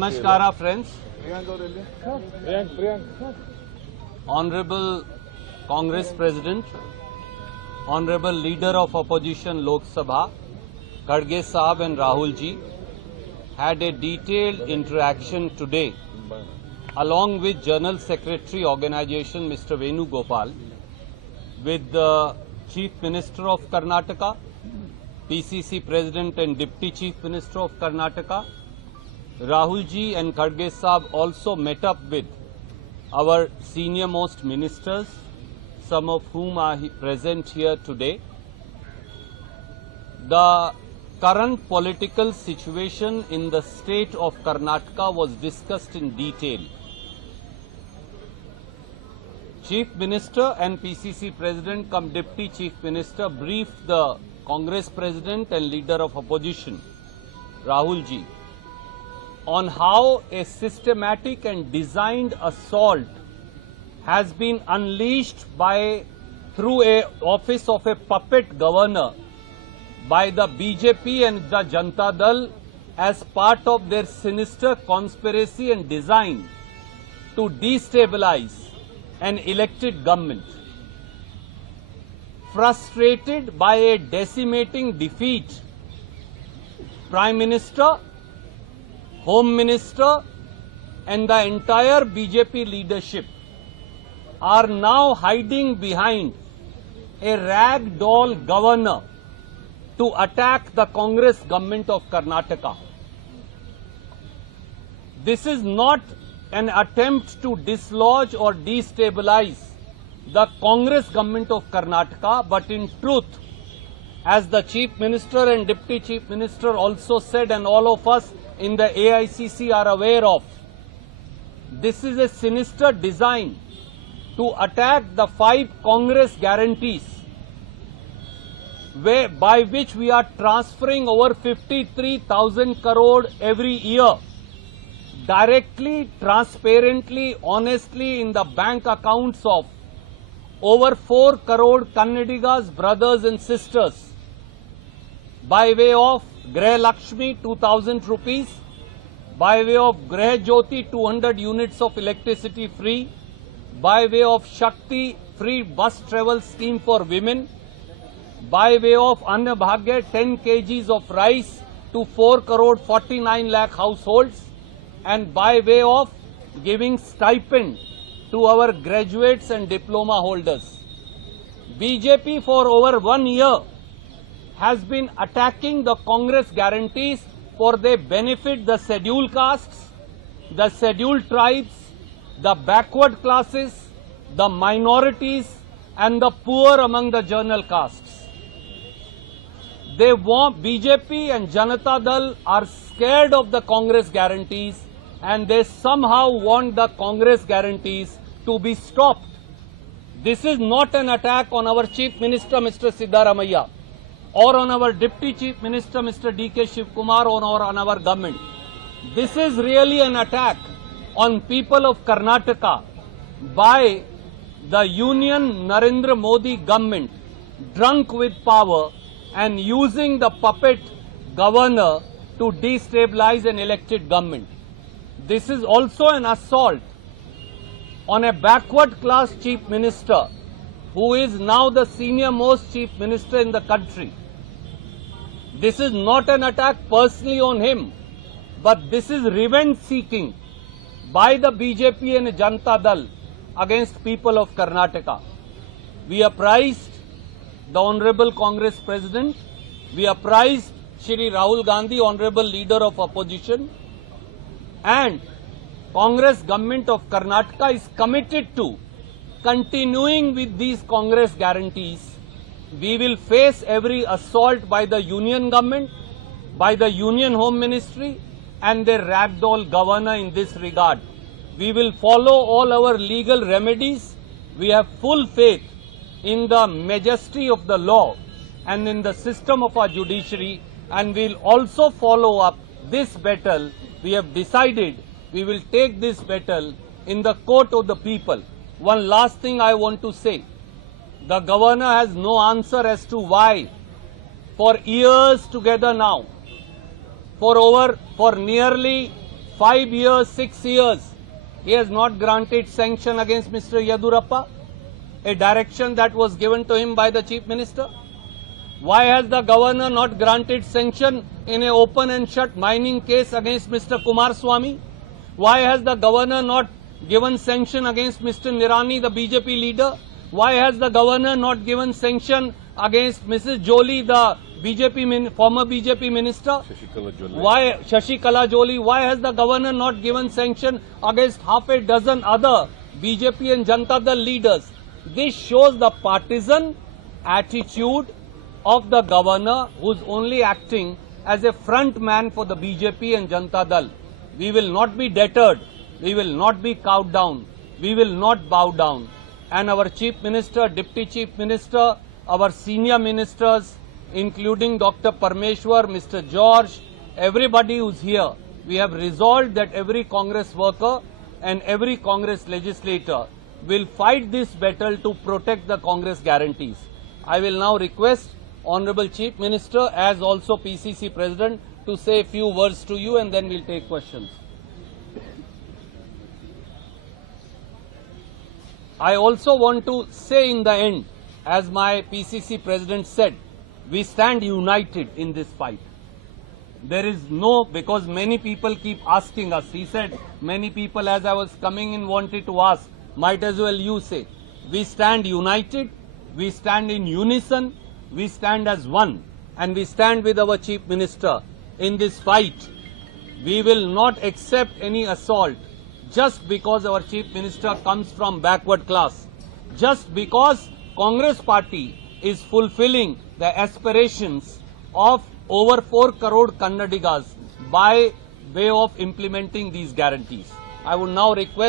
Namaskara, friends. Honorable Congress President, Honorable Leader of Opposition Lok Sabha, Khadge Sahab and Rahul ji had a detailed interaction today along with General Secretary Organization Mr. Venu Gopal with the Chief Minister of Karnataka, PCC President and Deputy Chief Minister of Karnataka. Rahul ji and Khadge Sahab also met up with our senior most ministers, some of whom are present here today. The current political situation in the state of Karnataka was discussed in detail. Chief Minister and PCC President cum Deputy Chief Minister briefed the Congress President and Leader of Opposition, Rahul ji, on how a systematic and designed assault has been unleashed through a office of a puppet governor by the BJP and the Janata Dal as part of their sinister conspiracy and design to destabilize an elected government. Frustrated by a decimating defeat, Prime Minister, Home Minister and the entire BJP leadership are now hiding behind a ragdoll governor to attack the Congress government of Karnataka. This is not an attempt to dislodge or destabilize the Congress government of Karnataka, but in truth, as the Chief Minister and Deputy Chief Minister also said, and all of us in the AICC are aware of, this is a sinister design to attack the 5 Congress guarantees by which we are transferring over 53,000 crore every year directly, transparently, honestly in the bank accounts of over 4 crore Kannadigas, brothers and sisters, by way of Greh Lakshmi 2,000 rupees, by way of Greh Jyoti 200 units of electricity free, by way of Shakti free bus travel scheme for women, by way of Anna Bhagya 10 kgs of rice to 4 crore 49 lakh households, and by way of giving stipend to our graduates and diploma holders. BJP for over 1 year has been attacking the Congress guarantees for they benefit the scheduled castes, the scheduled tribes, the backward classes, the minorities and the poor among the general castes. They want BJP and Janata Dal are scared of the Congress guarantees and they somehow want the Congress guarantees to be stopped. This is not an attack on our Chief Minister Mr. Siddaramaiah or on our Deputy Chief Minister Mr. D.K. Shivkumar or on our government. This is really an attack on people of Karnataka by the Union Narendra Modi government drunk with power and using the puppet governor to destabilize an elected government. This is also an assault on a backward class chief minister who is now the senior most chief minister in the country. This is not an attack personally on him, but this is revenge seeking by the BJP and Janata Dal against people of Karnataka. We apprised the Honorable Congress President, we apprised Shri Rahul Gandhi, Honorable Leader of Opposition, and Congress government of Karnataka is committed to continuing with these Congress guarantees. We will face every assault by the Union government, by the Union Home Ministry and their ragdoll governor in this regard. We will follow all our legal remedies. We have full faith in the majesty of the law and in the system of our judiciary, and we will also follow up this battle. We have decided we will take this battle in the court of the people. One last thing I want to say. The governor has no answer as to why for years together now, for nearly 5 years, 6 years, he has not granted sanction against Mr. Yadurappa, a direction that was given to him by the Chief Minister? Why has the governor not granted sanction in an open and shut mining case against Mr. Kumaraswamy? Why has the governor not given sanction against Mr. Nirani, the BJP leader? Why has the governor not given sanction against Mrs. Jolie, the former BJP minister? Shashikala Jolie. Why has the governor not given sanction against half a dozen other BJP and Janata Dal leaders? This shows the partisan attitude of the governor, who is only acting as a front man for the BJP and Janata Dal. We will not be deterred. We will not be cowed down. We will not bow down. And our Chief Minister, Deputy Chief Minister, our senior ministers, including Dr. Parmeshwar, Mr. George, everybody who's here, we have resolved that every Congress worker and every Congress legislator will fight this battle to protect the Congress guarantees. I will now request Honorable Chief Minister, as also PCC President, to say a few words to you, and then we'll take questions. I also want to say in the end, as my PCC President said, we stand united in this fight. There is no, because many people keep asking us, he said, many people as I was coming in wanted to ask, might as well you say. We stand united, we stand in unison, we stand as one, and we stand with our Chief Minister in this fight. We will not accept any assault just because our Chief Minister comes from backward class, just because Congress Party is fulfilling the aspirations of over 4 crore Kannadigas by way of implementing these guarantees. I would now request